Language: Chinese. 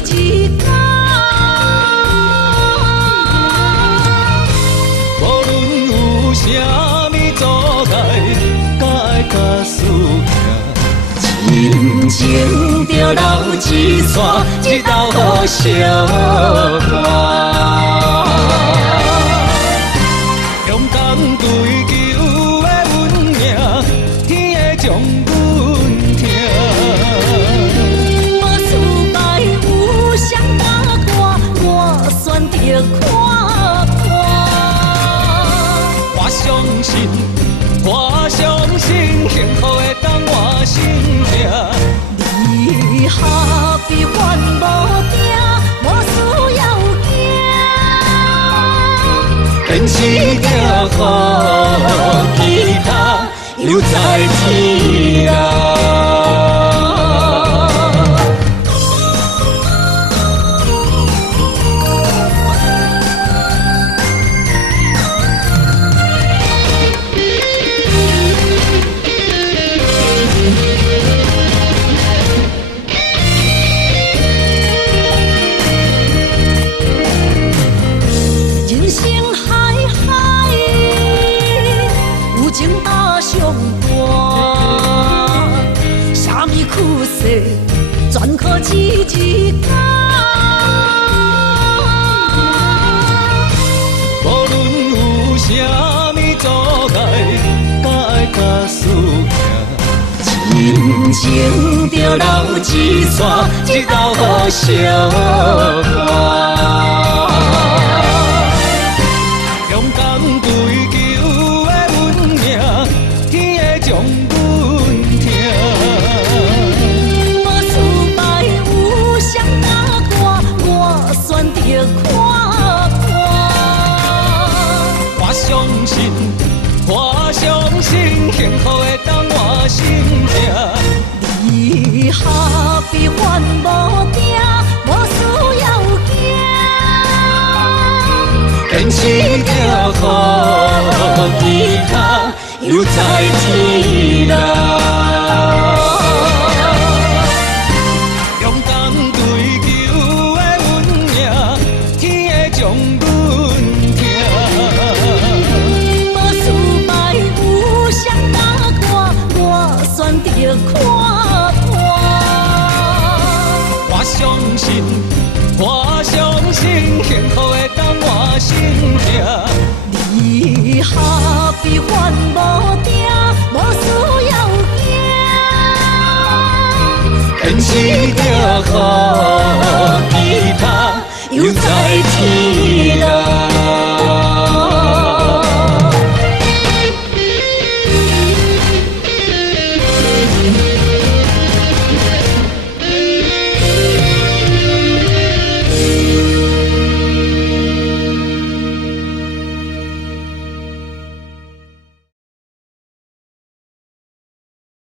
一天。无论有啥物阻碍，才会甲输赢。亲情着留一线，一道好相伴。勇敢追求的运命，天会将阮疼。无失败有谁敢看，我选择看破。我相信，我相信，幸福会当我心痛。离合比烦无定，无需要惊。坚持着予其他留在天涯。全靠一天。无论有啥物阻碍，才会甲输赢。亲情着留一线，一道好相伴。勇敢追求的运命，天会将阮疼。选择看破。我相信，我相信，幸福会当我心痛。离合比烦无定，无需要惊。坚持着予其他留在天涯。勇敢追求的运命，天会将阮疼。无失败有谁敢看，我选择看破。我相信，我相信，幸福会当我心痛。离合比烦无定，无需要惊。坚持着予其